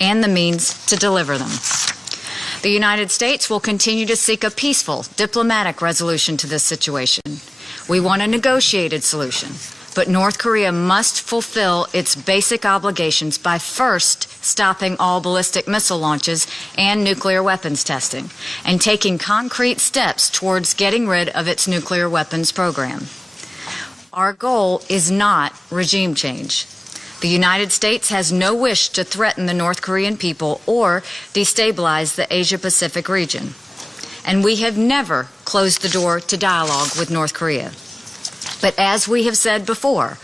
and the means to deliver them. The United States will continue to seek a peaceful, diplomatic resolution to this situation. We want a negotiated solution, but North Korea must fulfill its basic obligations by first stopping all ballistic missile launches and nuclear weapons testing, and taking concrete steps towards getting rid of its nuclear weapons program. Our goal is not regime change. The United States has no wish to threaten the North Korean people or destabilize the Asia-Pacific region. And we have never closed the door to dialogue with North Korea. But as we have said before,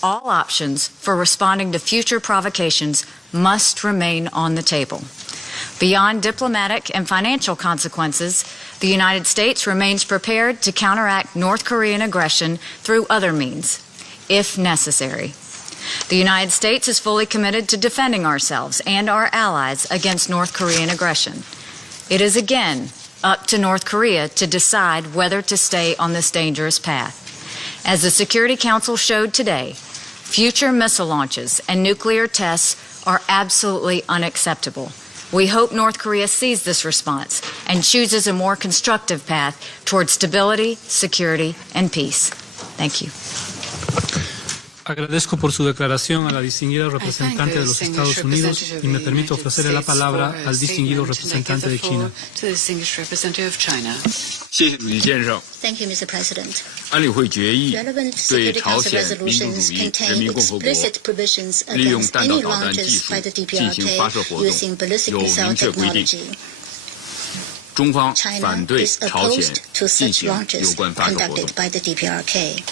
all options for responding to future provocations must remain on the table. Beyond diplomatic and financial consequences, the United States remains prepared to counteract North Korean aggression through other means, if necessary. The United States is fully committed to defending ourselves and our allies against North Korean aggression. It is again up to North Korea to decide whether to stay on this dangerous path. As the Security Council showed today, future missile launches and nuclear tests are absolutely unacceptable. We hope North Korea sees this response and chooses a more constructive path towards stability, security, and peace. Thank you. Agradezco por su declaración a la distinguida representante de los Estados Unidos y me permito ofrecerle la palabra al distinguido representante de China. Thank you, Mr. President. Relevant Security Council resolutions contain explicit provisions against any launches by the DPRK using ballistic missile technology. China is opposed to such launches conducted by the DPRK.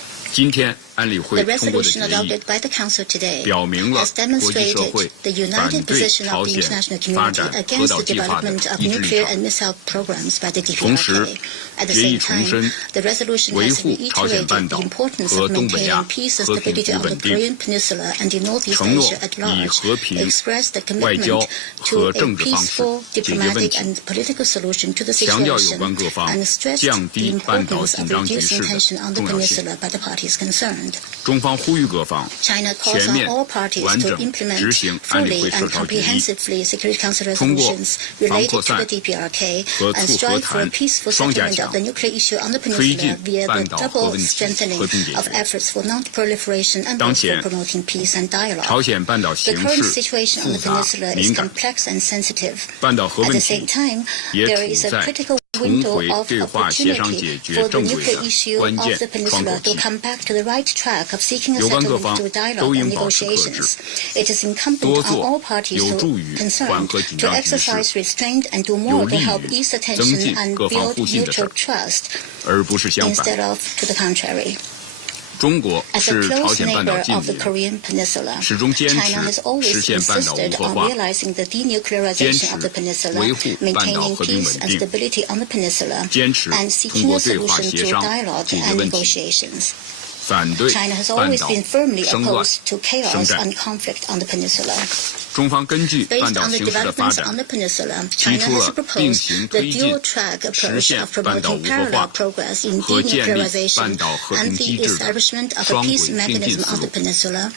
The resolution adopted by the Council today has demonstrated the united position of the international community against the development of nuclear and missile programs by the DPRK. At the same time, the resolution has reiterated the importance of maintaining peace and stability on the Korean Peninsula and in Northeast Asia at large, expressed the commitment to a peaceful, diplomatic and political solution to the situation, and stressed the importance of reducing tension on the peninsula by the parties concerned. China calls on all parties to implement fully and comprehensively Security Council resolutions related to the DPRK and strive for a peaceful settlement of the nuclear issue on the peninsula via the double strengthening of efforts for non-proliferation and for promoting peace and dialogue. The current situation on the peninsula is complex and sensitive. At the same time, there is a critical window of opportunity for the nuclear issue of the peninsula to come back to the right track of seeking a settlement through dialogue and negotiations. It is incumbent on all parties concerned to exercise restraint and do more to help ease the tension and build mutual trust instead of to the contrary. As a close neighbor of the Korean Peninsula, China has always insisted on realizing the denuclearization of the peninsula, maintaining peace and stability on the peninsula, and seeking a solution through dialogue and negotiations. China has always been firmly opposed to chaos and conflict on the peninsula. Based on the developments on the peninsula, China has proposed the dual-track approach of promoting parallel progress in denuclearization and the establishment of a peace mechanism on the peninsula,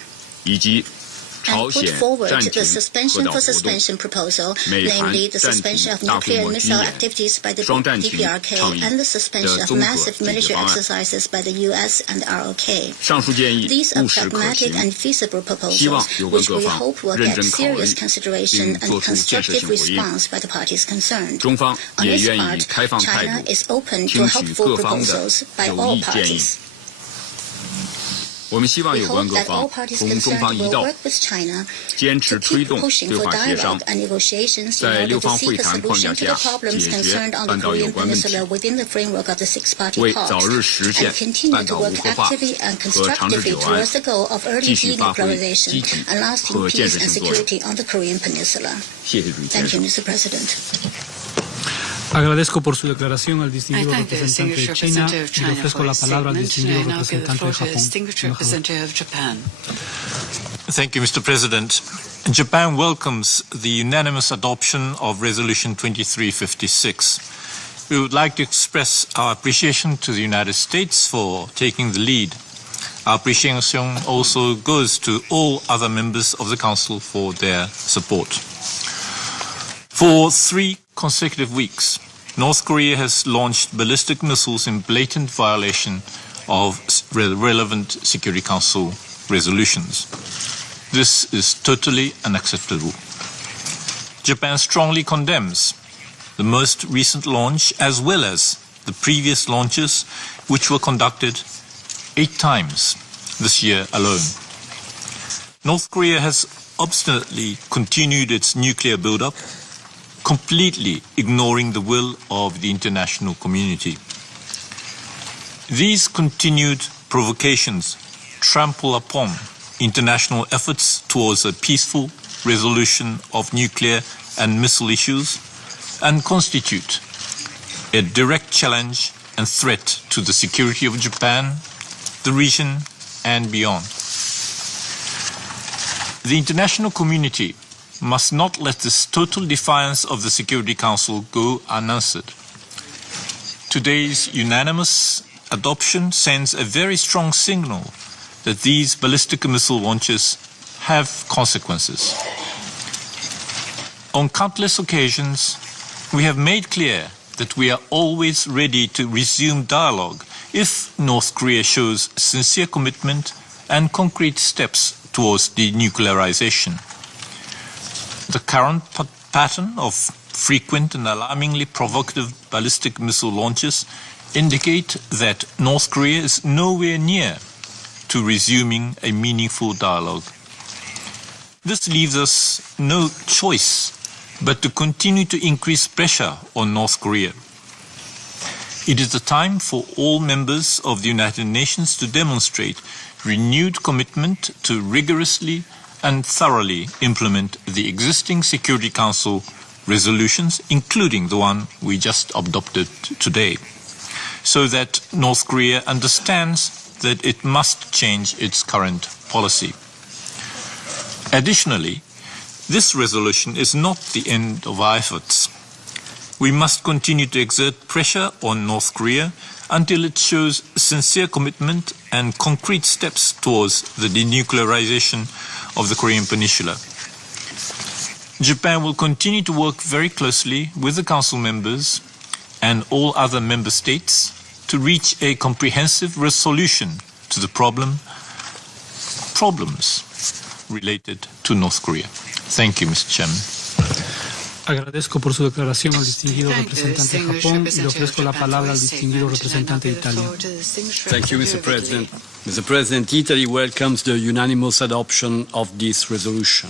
and put forward the suspension for suspension proposal, namely the suspension of nuclear and missile activities by the DPRK and the suspension of massive military exercises by the U.S. and ROK. These are pragmatic and feasible proposals, which we hope will get serious consideration and constructive response by the parties concerned. On its part, China is open to helpful proposals by all parties. We hope that all parties concerned will work with China to keep pushing for dialogue and negotiations in order to seek a solution to the problems concerned on the Korean Peninsula within the framework of the six-party talks, and continue to work actively and constructively towards the goal of early denuclearization and lasting peace and security on the Korean Peninsula. Thank you, Mr. President. Agradezco por su declaración al distinguido representante de China y le ofrezco la palabra al distinguido representante de Japón. Thank you, Mr. President. Japan welcomes the unanimous adoption of Resolution 2356. We would like to express our appreciation to the United States for taking the lead. Our appreciation also goes to all other members of the Council for their support. For 3 consecutive weeks, North Korea has launched ballistic missiles in blatant violation of relevant Security Council resolutions. This is totally unacceptable. Japan strongly condemns the most recent launch as well as the previous launches, which were conducted 8 times this year alone. North Korea has obstinately continued its nuclear buildup, completely ignoring the will of the international community. These continued provocations trample upon international efforts towards a peaceful resolution of nuclear and missile issues and constitute a direct challenge and threat to the security of Japan, the region, and beyond. The international community must not let this total defiance of the Security Council go unanswered. Today's unanimous adoption sends a very strong signal that these ballistic missile launches have consequences. On countless occasions, we have made clear that we are always ready to resume dialogue if North Korea shows sincere commitment and concrete steps towards denuclearization. The current pattern of frequent and alarmingly provocative ballistic missile launches indicate that North Korea is nowhere near to resuming a meaningful dialogue. This leaves us no choice but to continue to increase pressure on North Korea. It is the time for all members of the United Nations to demonstrate renewed commitment to rigorously and thoroughly implement the existing Security Council resolutions, including the one we just adopted today, so that North Korea understands that it must change its current policy. Additionally, this resolution is not the end of our efforts. We must continue to exert pressure on North Korea until it shows sincere commitment and concrete steps towards the denuclearization of the Korean Peninsula. Japan will continue to work very closely with the Council members and all other member states to reach a comprehensive resolution to the problems related to North Korea. Thank you, Mr. Chairman. Agradezco por su declaración al distinguido representante de Japón y le ofrezco la palabra al distinguido representante de Italia. Thank you, Mr. President. Mr. President, Italy welcomes the unanimous adoption of this resolution.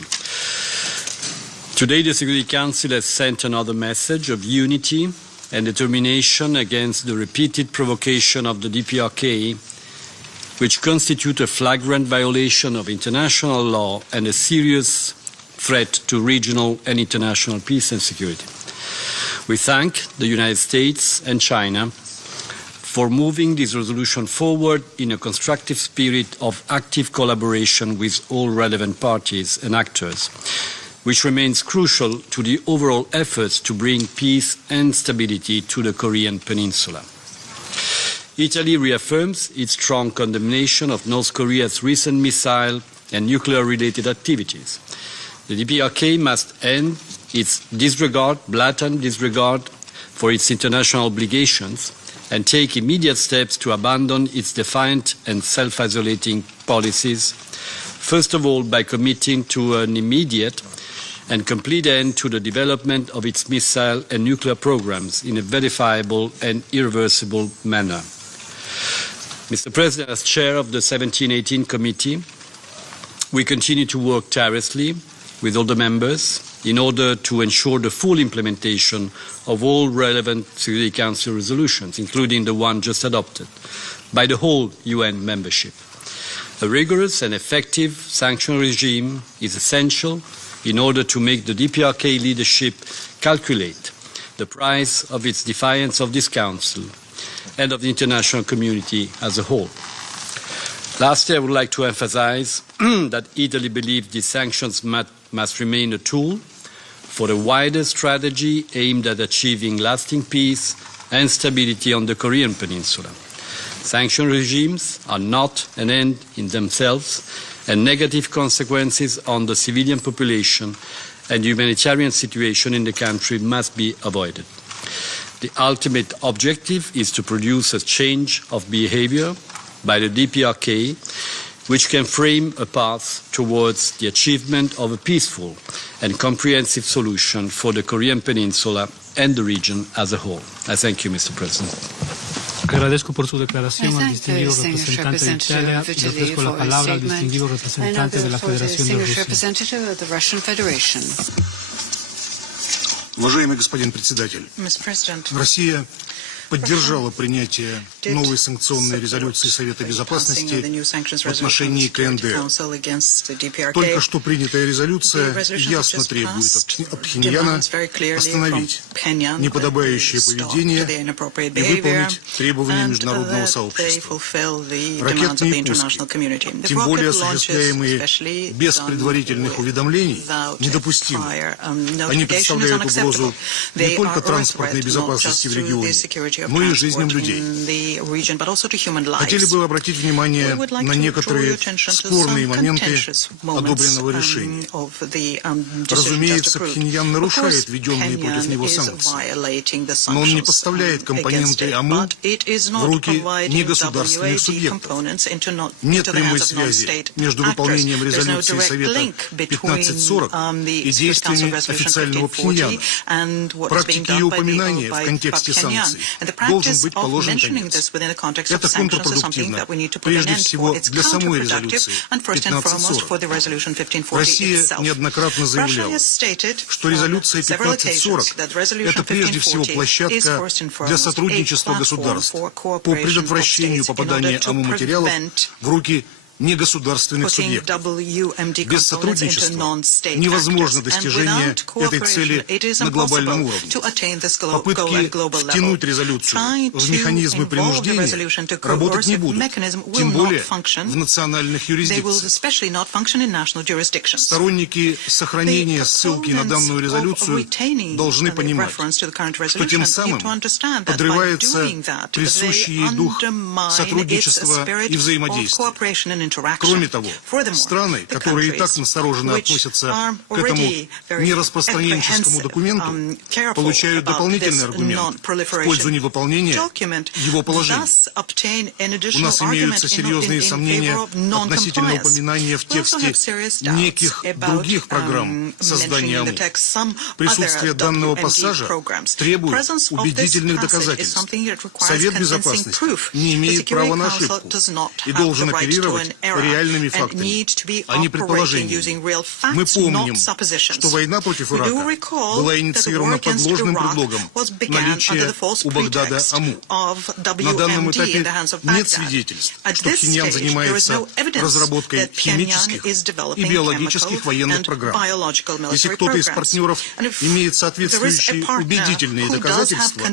Today, the Security Council has sent another message of unity and determination against the repeated provocation of the DPRK, which constitute a flagrant violation of international law and a serious threat to regional and international peace and security. We thank the United States and China for moving this resolution forward in a constructive spirit of active collaboration with all relevant parties and actors, which remains crucial to the overall efforts to bring peace and stability to the Korean Peninsula. Italy reaffirms its strong condemnation of North Korea's recent missile and nuclear-related activities. The DPRK must end its blatant disregard for its international obligations and take immediate steps to abandon its defiant and self-isolating policies, first of all by committing to an immediate and complete end to the development of its missile and nuclear programs in a verifiable and irreversible manner. Mr. President, as chair of the 1718 Committee, we continue to work tirelessly with all the members in order to ensure the full implementation of all relevant Security Council resolutions, including the one just adopted, by the whole UN membership. A rigorous and effective sanction regime is essential in order to make the DPRK leadership calculate the price of its defiance of this Council and of the international community as a whole. Lastly, I would like to emphasize that Italy believes these sanctions must remain a tool for a wider strategy aimed at achieving lasting peace and stability on the Korean Peninsula. Sanction regimes are not an end in themselves, and negative consequences on the civilian population and humanitarian situation in the country must be avoided. The ultimate objective is to produce a change of behavior by the DPRK, which can frame a path towards the achievement of a peaceful and comprehensive solution for the Korean Peninsula and the region as a whole. I thank you, Mr. President. Agradezco por su declaración al distinguido representante de Italia y ofrezco la palabra al distinguido representante de la Federación de Rusia. Уважаемый господин председатель, Россия поддержала принятие новой санкционной резолюции Совета Безопасности в отношении КНДР. Только что принятая резолюция ясно требует от Пхеньяна остановить неподобающее поведение и выполнить требования международного сообщества. Ракетные пуски, тем более осуществляемые без предварительных уведомлений, недопустимы. Они представляют угрозу не только транспортной безопасности в регионе, но и жизням людей. Хотели бы обратить внимание на некоторые спорные моменты одобренного решения. Разумеется, Пхеньян нарушает введенные против него санкции, но он не поставляет компоненты АМУ в руки негосударственных субъектов. Нет прямой связи между выполнением резолюции Совета 1540 и действиями официального Пхеньяна. Практике ее упоминания в контексте санкций должен быть положен конец. Это контрпродуктивно, прежде всего для самой резолюции 1540. Россия неоднократно заявляла, что резолюция 1540 – это прежде всего площадка для сотрудничества государств по предотвращению попадания АМУ-материалов в руки негосударственных субъектов. Без сотрудничества невозможно достижение этой цели на глобальном уровне. Попытки втянуть резолюцию в механизмы принуждения работать не будут, тем более в национальных юрисдикциях. Сторонники сохранения ссылки на данную резолюцию должны понимать, что тем самым подрывается присущий ей дух сотрудничества и взаимодействия. Кроме того, страны, которые и так настороженно относятся к этому нераспространенческому документу, получают дополнительный аргумент в пользу невыполнения его положений. У нас имеются серьезные сомнения относительно упоминания в тексте неких других программ создания АМУ. Присутствие данного пассажа требует убедительных доказательств. Совет Безопасности не имеет права на ошибку и должен оперировать реальными фактами, а не предположениями. Мы помним, что война против Ирака была инициирована под ложным предлогом наличия у Багдада АМУ. На данном этапе нет свидетельств, что Пхеньян занимается разработкой химических и биологических военных программ. Если кто-то из партнеров имеет соответствующие убедительные доказательства о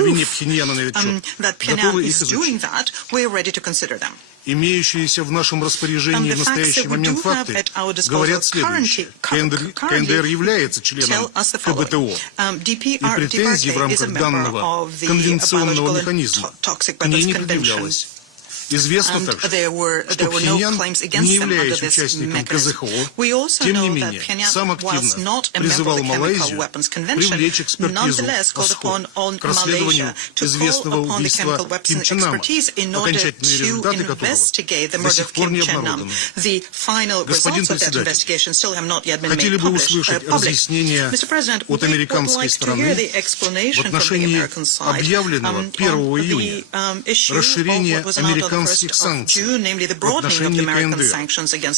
вине Пхеньяна на этот счет, готовы их изучить. Имеющиеся в нашем распоряжении в настоящий момент факты говорят следующее. КНДР является членом КБТО, и претензий в рамках данного конвенционного механизма к ней не предъявлялось. Известно также, что Пхеньян, не являясь участником КЗХО, тем не менее, сам активно призывал Малайзию привлечь экспертизу КОСХО к расследованию известного убийства Ким Чен Нама, окончательные результаты которого до сих пор не обнародованы. Господин председатель, хотели бы услышать разъяснения от американской стороны в отношении объявленного 1 июня расширения американских санкций в отношении КНДР,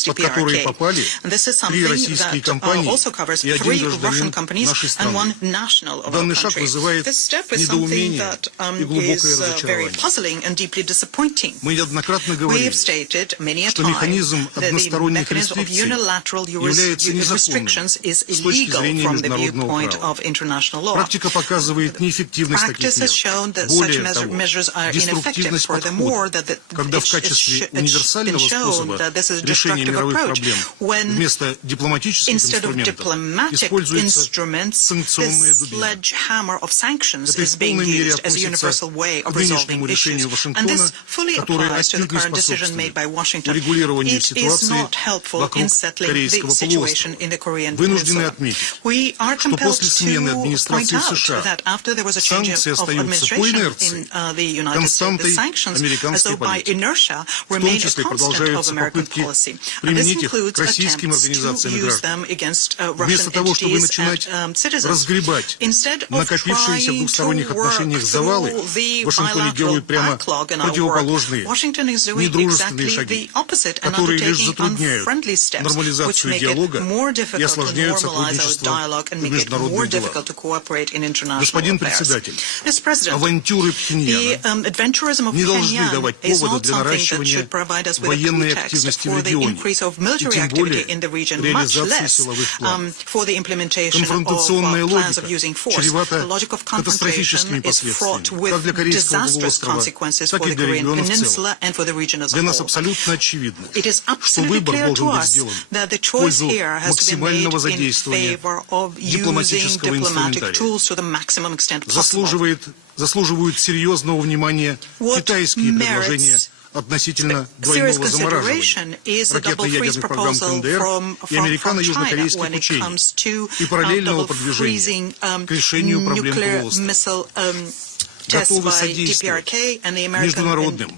под которые попали 3 российские компании и 1 гражданин нашей страны. Данный шаг вызывает недоумение и глубокое разочарование. Мы неоднократно говорили, что механизм односторонних рестрикций является незаконным с точки зрения международного права. Практика показывает неэффективность таких мер. Более того, деструктивность подхода. когда в качестве универсального способа решения мировых проблем вместо дипломатических инструментов используются санкционные дубины. Это в полной мере относится к нынешнему решению Вашингтона, которое отнюдь не способствует урегулированию ситуации вокруг Корейского полуострова. Вынуждены отметить, что после смены администрации США санкции остаются по инерции константой американской политики. В том числе продолжаются попытки применить их к российским организациям и гражданам. Вместо того, чтобы начинать разгребать накопившиеся в двухсторонних отношениях завалы, в Вашингтоне делают прямо противоположные, недружественные шаги, которые лишь затрудняют нормализацию диалога и осложняют сотрудничество в международных делах. Господин председатель, авантюры Пхеньяна не должны давать повода для наращивания военной активности в регионе, и тем более реализации силовых планов. Конфронтационная логика чревата катастрофическими последствиями, как для Корейского полуострова, так и для региона в целом. Для нас абсолютно очевидно, что выбор должен быть сделан в пользу максимального задействования дипломатического инструментария. Заслуживают серьезного внимания китайские предложения относительно двойного замораживания ракетно-ядерных программ КНДР и американо-южнокорейских учений и параллельного продвижения к решению проблем полуострова. Готовы содействовать международным,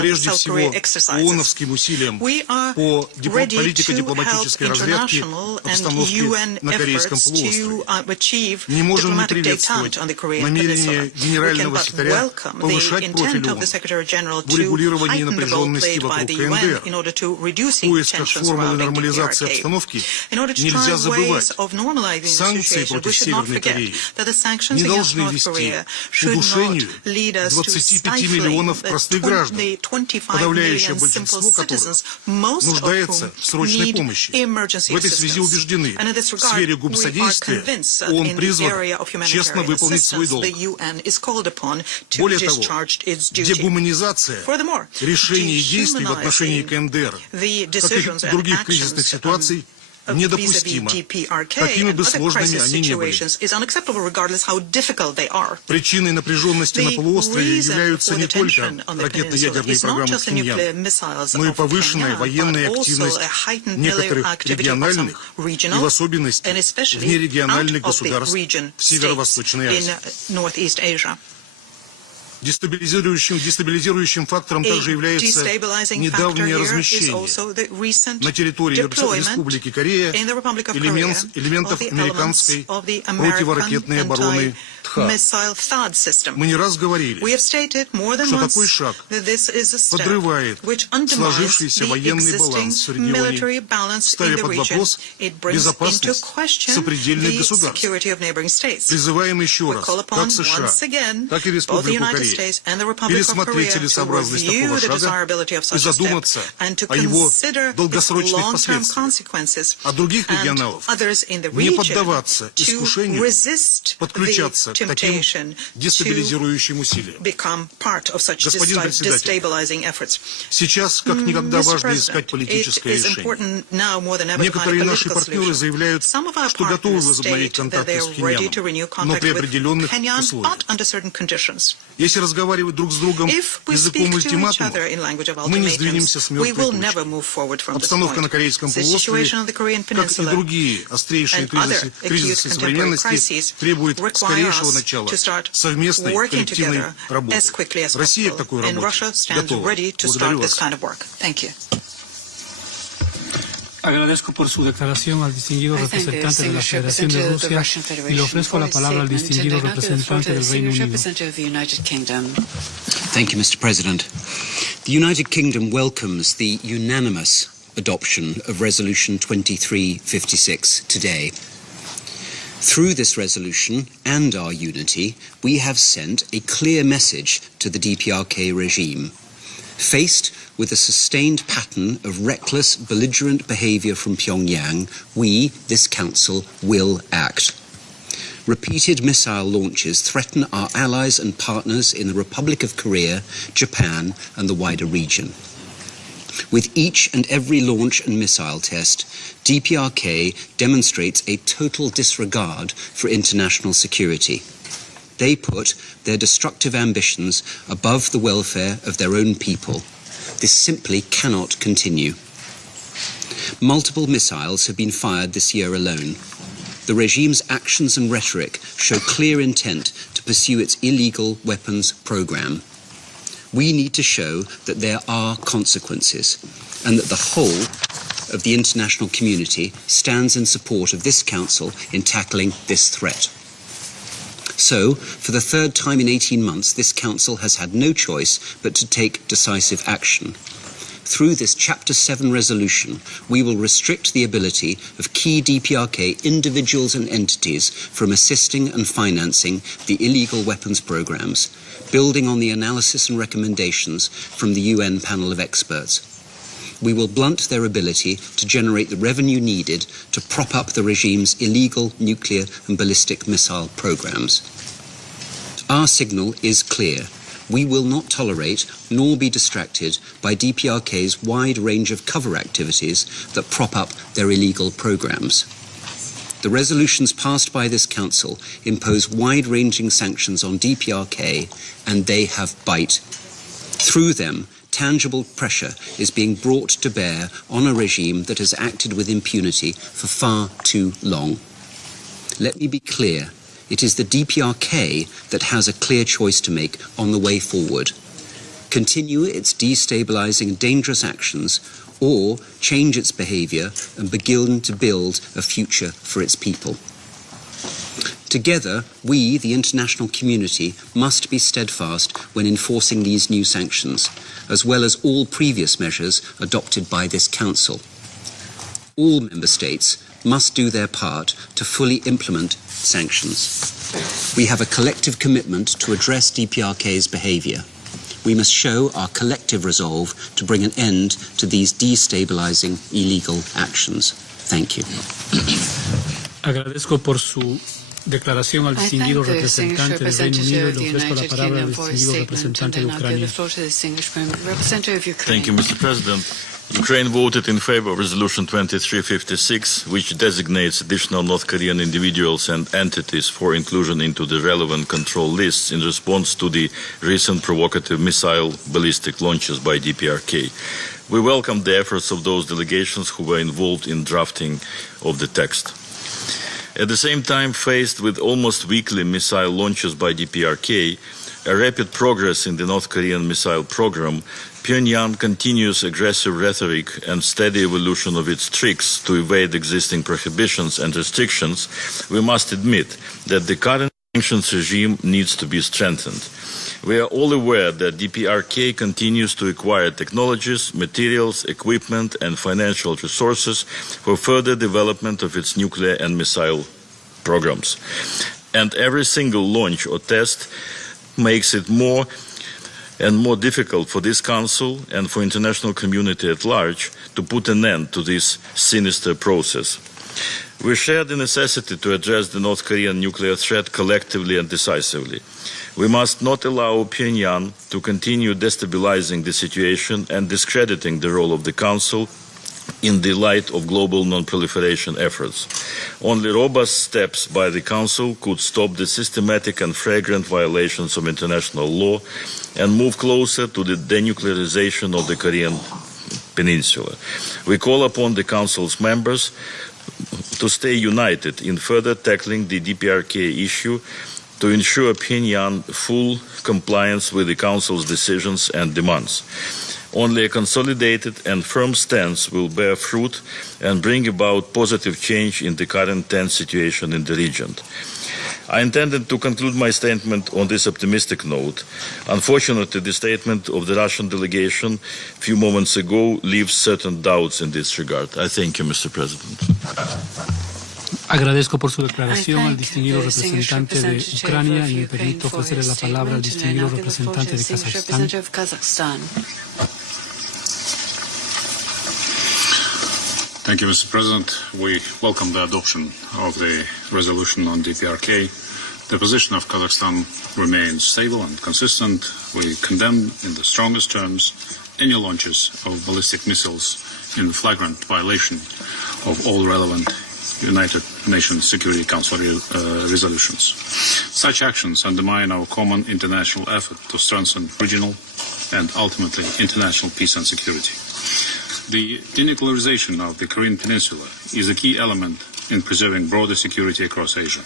прежде всего ООНовским усилиям по политико-дипломатической разведке обстановки на Корейском полуострове. Не можем не приветствовать намерение генерального секретаря повышать профиль ООН в урегулировании напряженности вокруг КНДР. В поисках формулы нормализации обстановки нельзя забывать, санкции против Северной Кореи не должны вести к удушению 25 миллионов простых граждан, подавляющее большинство которых нуждается в срочной помощи. В этой связи убеждены, в сфере гумсодействия ООН призван честно выполнить свой долг. Более того, дегуманизация решений и действий в отношении КНДР, как и других кризисных ситуаций, недопустимо, какими бы сложными они ни были. Причиной напряженности на полуострове являются не только ракетно-ядерные программы Пхеньяна, но и повышенная военная активность некоторых региональных и в особенности внерегиональных государств в Северо-Восточной Азии. Дестабилизирующим фактором также является недавнее размещение на территории Республики Корея элементов американской противоракетной обороны ТХАД. Мы не раз говорили, что такой шаг подрывает сложившийся военный баланс в регионе, ставя под вопрос безопасность сопредельных государств. Призываем еще раз, как США, так и Республику Корея, пересмотреть целесообразность такого шага и задуматься о его долгосрочных последствиях. А других регионалов не поддаваться искушению подключаться к таким дестабилизирующим усилиям. Господин председатель, сейчас как никогда важно искать политическое решение. Некоторые наши партнеры заявляют, что готовы возобновить контакты с Пхеньяном, но при определенных условиях. Если разговаривать друг с другом языком ультиматума, мы не сдвинемся с мертвой точки. Обстановка на Корейском полуострове, как и другие острейшие кризисы современности, требует скорейшего начала совместной коллективной работы. Россия к такой работе готова. Благодарю вас. Agradezco por su declaración al distinguido representante de la Federación de Rusia y le ofrezco la palabra al distinguido representante del Reino Unido. Thank you, Mr. President. The United Kingdom welcomes the unanimous adoption of Resolution 2356 today. Through this resolution and our unity, we have sent a clear message to the DPRK regime. Faced with a sustained pattern of reckless, belligerent behavior from Pyongyang, we, this Council, will act. Repeated missile launches threaten our allies and partners in the Republic of Korea, Japan, and the wider region. With each and every launch and missile test, DPRK demonstrates a total disregard for international security. They put their destructive ambitions above the welfare of their own people. This simply cannot continue. Multiple missiles have been fired this year alone. The regime's actions and rhetoric show clear intent to pursue its illegal weapons program. We need to show that there are consequences and that the whole of the international community stands in support of this Council in tackling this threat. So, for the third time in 18 months, this Council has had no choice but to take decisive action. Through this Chapter 7 resolution, we will restrict the ability of key DPRK individuals and entities from assisting and financing the illegal weapons programs, building on the analysis and recommendations from the UN panel of experts. We will blunt their ability to generate the revenue needed to prop up the regime's illegal nuclear and ballistic missile programs. Our signal is clear. We will not tolerate nor be distracted by DPRK's wide range of cover activities that prop up their illegal programs. The resolutions passed by this Council impose wide-ranging sanctions on DPRK, and they have bite. Through them, tangible pressure is being brought to bear on a regime that has acted with impunity for far too long. Let me be clear. It is the DPRK that has a clear choice to make on the way forward. Continue its destabilizing and dangerous actions, or change its behavior and begin to build a future for its people. Together, we, the international community, must be steadfast when enforcing these new sanctions, as well as all previous measures adopted by this Council. All member states must do their part to fully implement sanctions. We have a collective commitment to address DPRK's behavior. We must show our collective resolve to bring an end to these destabilizing illegal actions. Thank you. Agradezco por su declaración al distinguido representante del Reino Unido y le ofrezco la palabra al distinguido representante de Ucrania. Thank you, Mr. President. Ukraine voted in favor of Resolution 2356, which designates additional North Korean individuals and entities for inclusion into the relevant control lists in response to the recent provocative missile ballistic launches by DPRK. We welcome the efforts of those delegations who were involved in drafting of the text. At the same time, faced with almost weekly missile launches by DPRK, a rapid progress in the North Korean missile program, Pyongyang continues aggressive rhetoric and steady evolution of its tricks to evade existing prohibitions and restrictions, we must admit that the current sanctions regime needs to be strengthened. We are all aware that DPRK continues to acquire technologies, materials, equipment, and financial resources for further development of its nuclear and missile programs. And every single launch or test makes it more and more difficult for this Council and for international community at large to put an end to this sinister process. We share the necessity to address the North Korean nuclear threat collectively and decisively. We must not allow Pyongyang to continue destabilizing the situation and discrediting the role of the Council in the light of global non-proliferation efforts. Only robust steps by the Council could stop the systematic and flagrant violations of international law and move closer to the denuclearization of the Korean Peninsula. We call upon the Council's members to stay united in further tackling the DPRK issue to ensure Pyongyang full compliance with the Council's decisions and demands. Only a consolidated and firm stance will bear fruit and bring about positive change in the current tense situation in the region. I intended to conclude my statement on this optimistic note. Unfortunately, the statement of the Russian delegation a few moments ago leaves certain doubts in this regard. I thank you, Mr. President. Agradezco por su declaración al distinguido representante de Ucrania y me permito ofrecerle la palabra al distinguido representante de Kazajstán. Thank you, Mr. President. We welcome the adoption of the resolution on DPRK. The position of Kazakhstan remains stable and consistent. We condemn in the strongest terms any launches of ballistic missiles in flagrant violation of all relevant United Nations Security Council resolutions. Such actions undermine our common international effort to strengthen regional and ultimately international peace and security. The denuclearization of the Korean Peninsula is a key element in preserving broader security across Asia.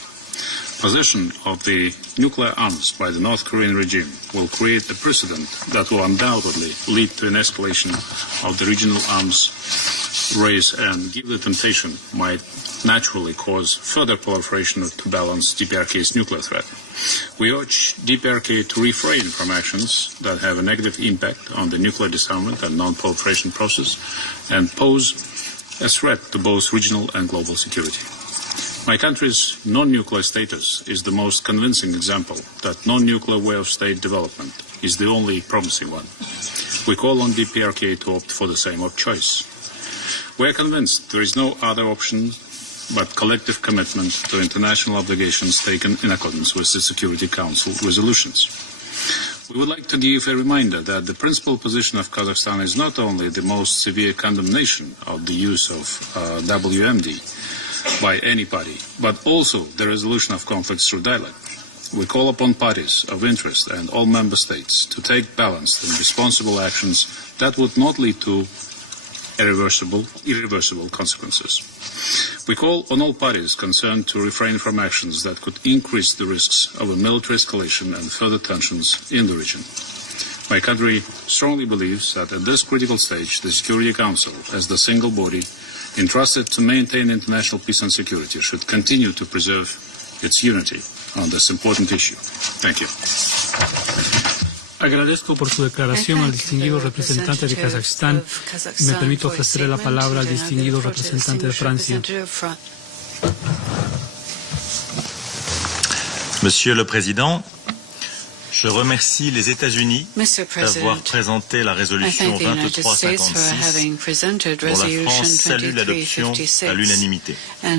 Possession of the nuclear arms by the North Korean regime will create a precedent that will undoubtedly lead to an escalation of the regional arms race and, given the temptation, might naturally cause further proliferation to balance DPRK's nuclear threat. We urge DPRK to refrain from actions that have a negative impact on the nuclear disarmament and non-proliferation process and pose a threat to both regional and global security. My country's non-nuclear status is the most convincing example that non-nuclear way of state development is the only promising one. We call on DPRK to opt for the same choice. We are convinced there is no other option but collective commitment to international obligations taken in accordance with the Security Council resolutions. We would like to give a reminder that the principal position of Kazakhstan is not only the most severe condemnation of the use of WMD by any party, but also the resolution of conflicts through dialogue. We call upon parties of interest and all member states to take balanced and responsible actions that would not lead to irreversible consequences. We call on all parties concerned to refrain from actions that could increase the risks of a military escalation and further tensions in the region. My country strongly believes that at this critical stage, the Security Council, as the single body entrusted to maintain international peace and security, should continue to preserve its unity on this important issue. Thank you. Agradezco por su declaración al distinguido representante de Kazajstán. Me permito ofrecerle la palabra al distinguido representante de Francia. Monsieur le Président, je remercie les États-Unis d'avoir présenté la résolution 2356 dont la France salue l'adoption à l'unanimité. La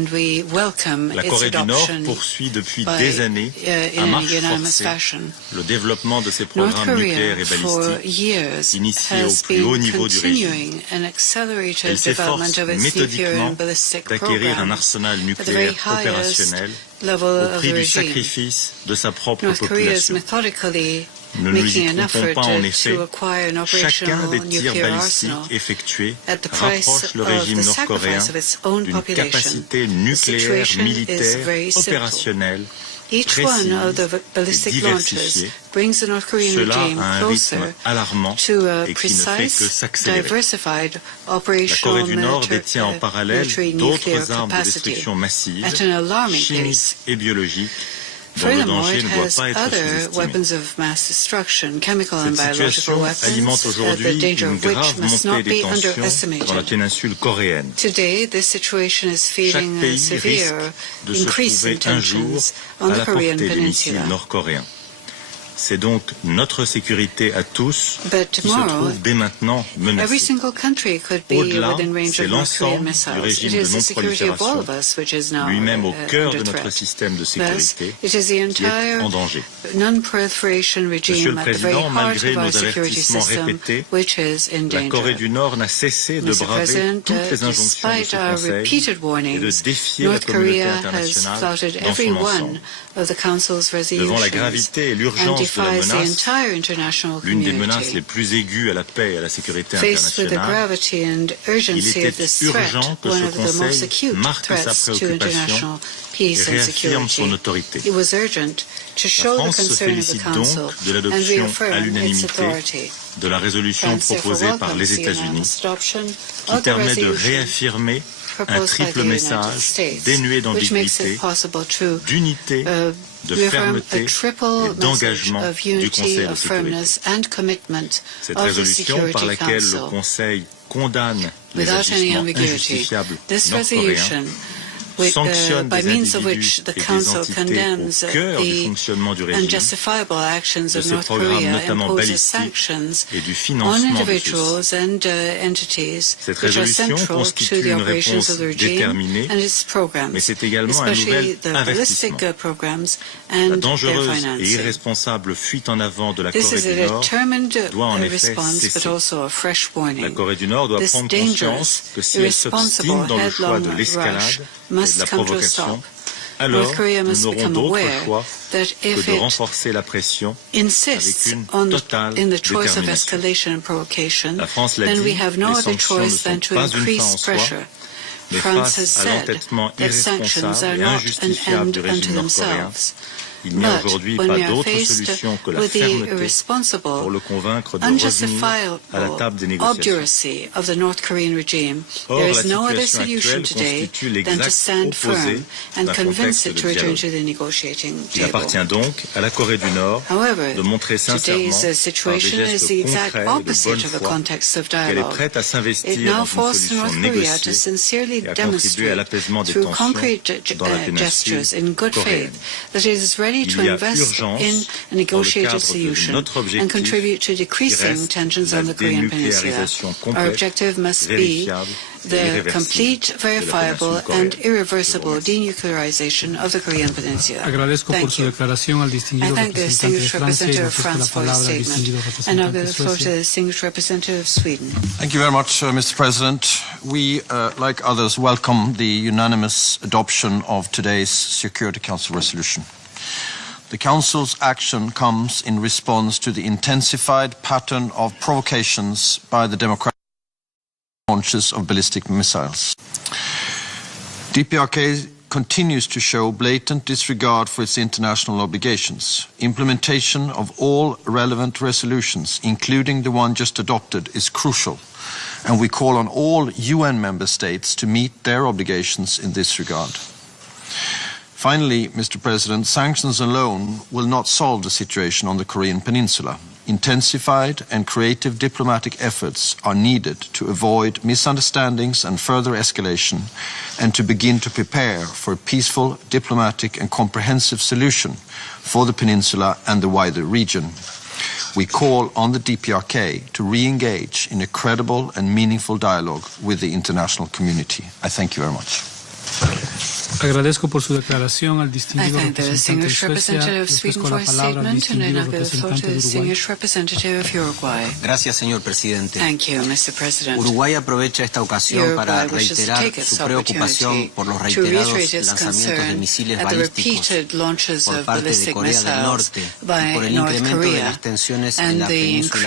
Corée du Nord poursuit depuis des années à marche forcée le développement de ses programmes nucléaires et balistiques initiés au plus haut niveau du régime. Elle s'efforce méthodiquement d'acquérir un arsenal nucléaire opérationnel au prix du sacrifice de sa propre population. Ne nous y trompons pas en effet, chacun des tirs balistiques effectués rapproche le régime nord-coréen d'une capacité nucléaire militaire opérationnelle précise et diversifiée. Cela a un rythme alarmant et qui ne fait que s'accélérer. La Corée du Nord détient en parallèle d'autres armes de destruction massive, chimiques et biologiques, dont le danger ne doit pas être sous-estimé. Cette situation alimente aujourd'hui une grave montée des tensions dans la péninsule coréenne. Chaque pays risque de se trouver un jour à la portée des missiles nord-coréens. C'est donc notre sécurité à tous qui se trouve dès maintenant menacée. Au-delà, c'est l'ensemble du régime de non-prolifération, lui-même au cœur de notre système de sécurité, qui est en danger. Monsieur le Président, malgré nos avertissements répétés, la Corée du Nord n'a cessé de braver toutes les injonctions de ce Conseil et de défier la communauté internationale dans son ensemble. Devant la gravité et l'urgence de la menace, l'une des menaces les plus aiguës à la paix et à la sécurité internationale, il était urgent que ce Conseil marque sa préoccupation et réaffirme son autorité. La France se félicite donc de l'adoption à l'unanimité de la résolution proposée par les États-Unis, qui permet de réaffirmer un triple message dénué d'ambiguïté, d'unité, de fermeté et d'engagement du Conseil de sécurité. Cette résolution par laquelle le Conseil condamne les agissements injustifiables nord-coréens by means of which the Council condemns the unjustifiable actions of North Korea, imposes sanctions on individuals and entities which are central to the operations of the regime and its programs, especially the ballistic programs and their financing. This is a determined response, but also a fresh warning. This dangerous, irresponsible, headlong rush must come to a stop. North Korea must become aware that if it insists in the choice of escalation and provocation, then we have no other choice than to increase pressure. France has said that sanctions are not an end unto themselves. But when we are faced with the irresponsible, unjustifiable obduracy of the North Korean regime, there is no other solution today than to stand firm and convince it to return to the negotiating table. However, today's situation is the exact opposite of the context of dialogue. It now forces North Korea to sincerely demonstrate through concrete gestures in good faith that it is ready to invest in a negotiated solution and contribute to decreasing tensions on the Korean Peninsula. Our objective must be the complete, verifiable, and irreversible denuclearization of the Korean Peninsula. Thank you. I thank the distinguished representative of France for his statement. And now give the floor to the distinguished representative of Sweden. Thank you very much, Mr. President. We, like others, welcome the unanimous adoption of today's Security Council resolution. The Council's action comes in response to the intensified pattern of provocations by the democratic launches of ballistic missiles. DPRK continues to show blatant disregard for its international obligations. Implementation of all relevant resolutions, including the one just adopted, is crucial, and we call on all UN member states to meet their obligations in this regard. Finally, Mr. President, sanctions alone will not solve the situation on the Korean Peninsula. Intensified and creative diplomatic efforts are needed to avoid misunderstandings and further escalation, and to begin to prepare for a peaceful, diplomatic and comprehensive solution for the peninsula and the wider region. We call on the DPRK to re-engage in a credible and meaningful dialogue with the international community. I thank you very much. Agradezco por su declaración al distinguido I thank the distinguished representative of Sweden for his statement, and I now give the floor to the distinguished representative of Uruguay. Gracias, señor presidente. Thank you, Mr. President. Uruguay aprovecha esta ocasión para reiterar su preocupación por los reiterados lanzamientos de misiles balísticos por parte de Corea del Norte y por el incremento de las tensiones en la península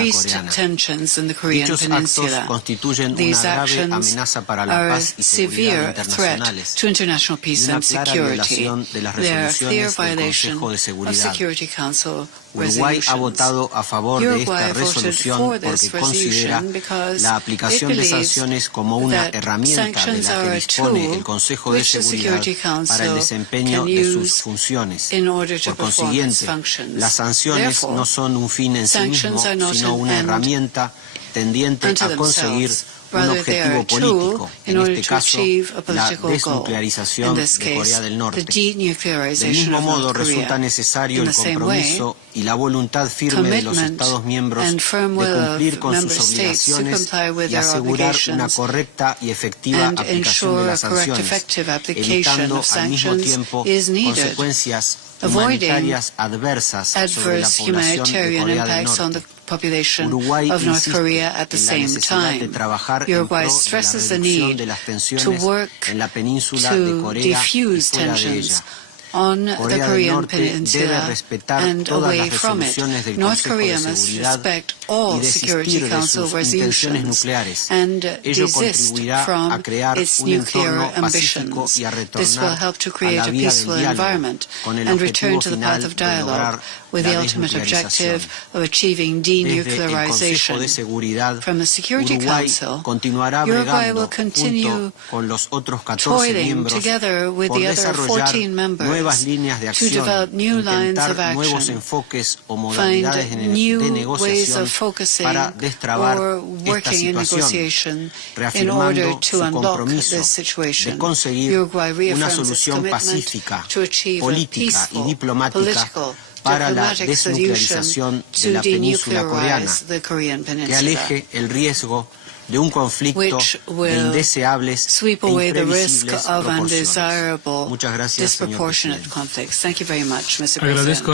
coreana. Dichos actos constituyen una grave amenaza para la paz y seguridad internacionales. And security. They are a clear violation of Security Council Uruguay ha votado a favor de esta resolución porque considera la aplicación de sanciones como una herramienta de la que dispone el Consejo de Seguridad para el desempeño de sus funciones. Por consiguiente, las sanciones no son un fin en sí mismo, sino una herramienta tendiente a conseguir un objetivo político, en este caso la desnuclearización de Corea del Norte. Del mismo modo, resulta necesario el compromiso y la voluntad firme de los Estados miembros de cumplir con sus obligaciones y asegurar una correcta y efectiva aplicación de las sanciones, evitando al mismo tiempo consecuencias humanitarias adversas sobre la población de Corea del Norte. Uruguay North Korea at the same time. Uruguay stresses the need to work to defuse tensions on the Korean Peninsula and away from it. North Korea must respect all Security Council resolutions and desist from its nuclear ambitions. This will help to create a peaceful environment and return to the path of dialogue with the ultimate objective of achieving denuclearization. From the Security Council, Uruguay will continue toiling together with the other 14 members nuevas líneas de acción, intentar nuevos enfoques o modalidades de negociación para destrabar esta situación, reafirmando su compromiso de conseguir una solución pacífica, política y diplomática para la desnuclearización de la península coreana, que aleje el riesgo de un conflicto de indeseables e imprevisibles proporciones. Muchas gracias, señor presidente. Agradezco